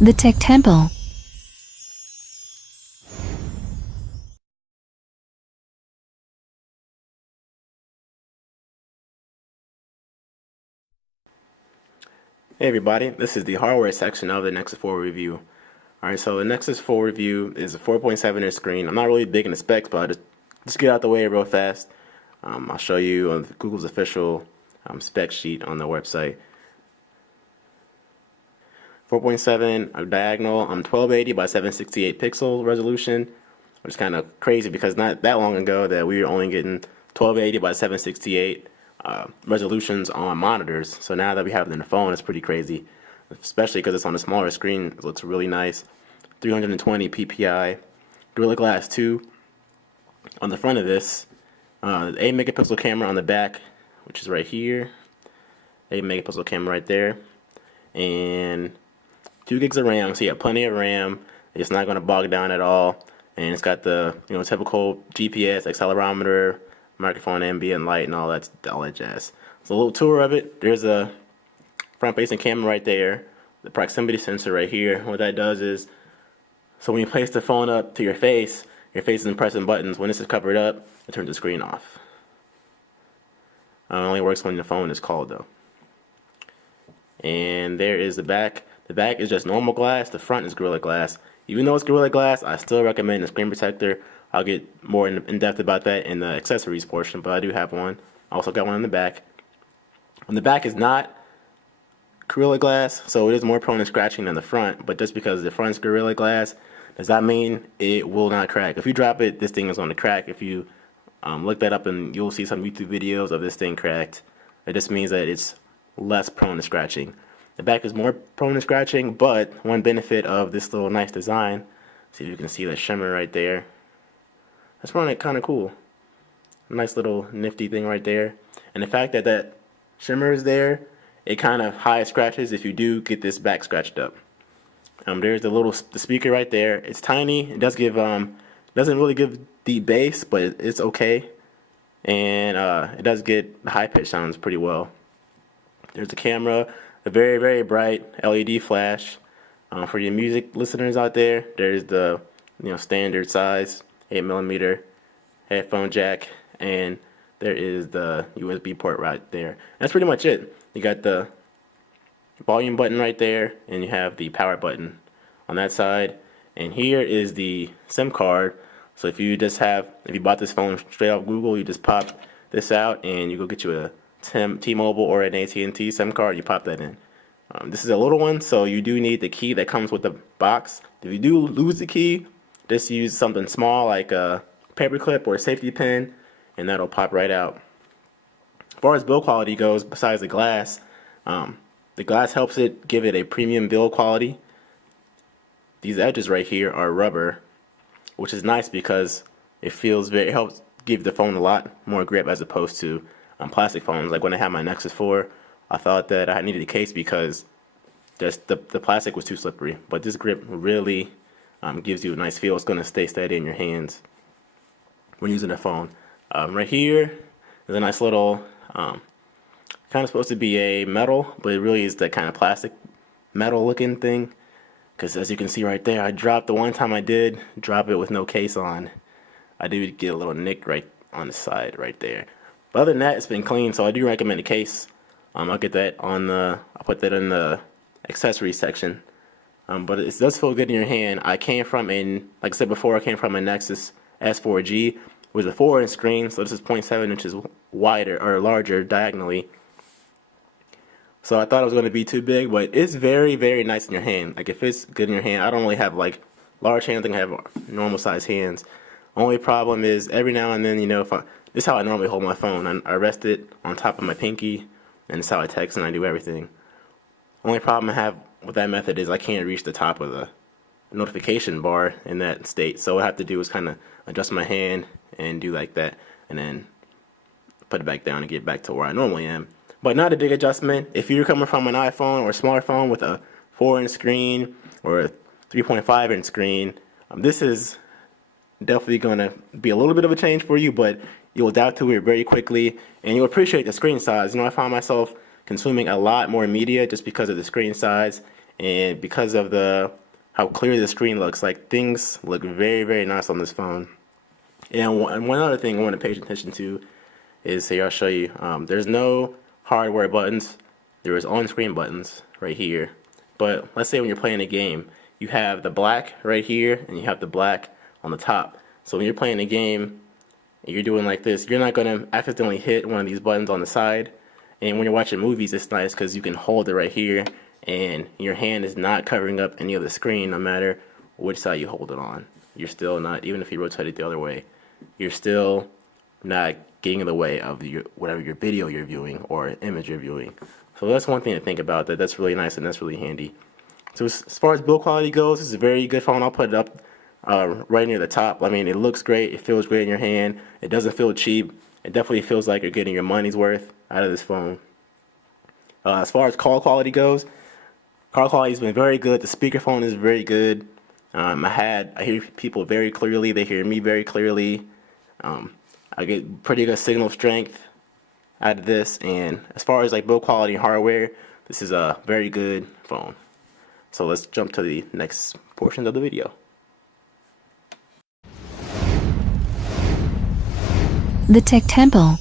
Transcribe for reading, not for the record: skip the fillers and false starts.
The Tech Temple. Hey everybody, this is the hardware section of the Nexus 4 review. Alright, so the Nexus 4 review is a 4.7-inch screen. I'm not really big in the specs, but I'll just get out the way real fast. I'll show you on Google's official spec sheet on the website. 4.7 diagonal, 1280 by 768 pixel resolution, which is kind of crazy because not that long ago that we were only getting 1280 by 768 resolutions on monitors. So now that we have it in the phone, it's pretty crazy, especially because it's on a smaller screen. It looks really nice. 320 ppi, Gorilla Glass 2 on the front of this. 8 megapixel camera on the back, which is right here. 8 megapixel camera right there, and 2 gigs of RAM. So you have plenty of RAM. It's not going to bog down at all, and it's got the typical GPS, accelerometer, microphone, ambient light, and all that jazz. So a little tour of it. There's a front-facing camera right there, the proximity sensor right here. What that does is, so when you place the phone up to your face isn't pressing buttons. When this is covered up, it turns the screen off. It only works when the phone is called though. And there is the back. The back is just normal glass. The front is Gorilla Glass. Even though it's Gorilla Glass, I still recommend the screen protector. I'll get more in depth about that in the accessories portion, but I do have one. I also got one on the back. On the back is not Gorilla Glass, so it is more prone to scratching than the front, but just because the front's Gorilla Glass, does that mean it will not crack? If you drop it, this thing is going to crack. If you look that up, and you'll see some YouTube videos of this thing cracked. It just means that it's less prone to scratching. The back is more prone to scratching, but one benefit of this little nice design, see if you can see the shimmer right there. That's kind of cool. Nice little nifty thing right there. And the fact that that shimmer is there, it kind of hides scratches if you do get this back scratched up. There's the speaker right there. It's tiny. It does give doesn't really give deep bass, but it's okay. And it does get the high pitch sounds pretty well. There's a camera, a very, very bright LED flash. For your music listeners out there, there's the standard size 8mm headphone jack, and there is the USB port right there. That's pretty much it. You got the volume button right there, and you have the power button on that side. And here is the SIM card. So if you bought this phone straight off Google, you just pop this out and you go get you a T-Mobile or an AT&T SIM card. You pop that in. This is a little one, so you do need the key that comes with the box. If you do lose the key, just use something small like a paper clip or a safety pin, and that'll pop right out. As far as build quality goes, besides the glass helps it give it a premium build quality. These edges right here are rubber, which is nice because it helps give the phone a lot more grip as opposed to plastic phones. Like when I had my Nexus 4, I thought that I needed a case because just the plastic was too slippery. But this grip really gives you a nice feel. It's going to stay steady in your hands when using the phone. Right here is a nice little, kind of supposed to be a metal, but it really is that kind of plastic metal looking thing. Because as you can see right there, the one time I did drop it with no case on, I did get a little nick right on the side right there. But other than that, it's been clean, so I do recommend a case. I'll put that in the accessories section. But it does feel good in your hand. Like I said before, I came from a Nexus S4G with a 4-inch screen, so this is 0.7 inches wider or larger diagonally. So I thought it was going to be too big, but it's very, very nice in your hand. Like if it's good in your hand, I don't really have like large hands. I think I have normal size hands. Only problem is every now and then, this is how I normally hold my phone. I rest it on top of my pinky, and it's how I text and I do everything. Only problem I have with that method is I can't reach the top of the notification bar in that state. So what I have to do is kind of adjust my hand and do like that, and then put it back down and get back to where I normally am. But not a big adjustment. If you're coming from an iPhone or a smartphone with a 4-inch screen or a 3.5-inch screen, this is definitely going to be a little bit of a change for you, but you'll adapt to it very quickly, and you'll appreciate the screen size. I find myself consuming a lot more media just because of the screen size and because of the how clear the screen looks, like things look very, very nice on this phone. And one other thing I want to pay attention to is here, I'll show you. There's no hardware buttons. There is on-screen buttons right here. But let's say when you're playing a game, you have the black right here and you have the black on the top. So when you're playing a game and you're doing like this, you're not going to accidentally hit one of these buttons on the side. And when you're watching movies, it's nice because you can hold it right here and your hand is not covering up any of the screen, no matter which side you hold it on. You're still not, even if you rotate it the other way, you're still not getting in the way of whatever your video you're viewing or image you're viewing. So that's one thing to think about. That's really nice and that's really handy. So as far as build quality goes, it's a very good phone. I'll put it up right near the top. I mean, it looks great. It feels great in your hand. It doesn't feel cheap. It definitely feels like you're getting your money's worth out of this phone. As far as call quality goes, call quality has been very good. The speakerphone is very good. I hear people very clearly. They hear me very clearly. I get pretty good signal strength out of this. And as far as like build quality and hardware, this is a very good phone. So let's jump to the next portion of the video. The Tech Temple.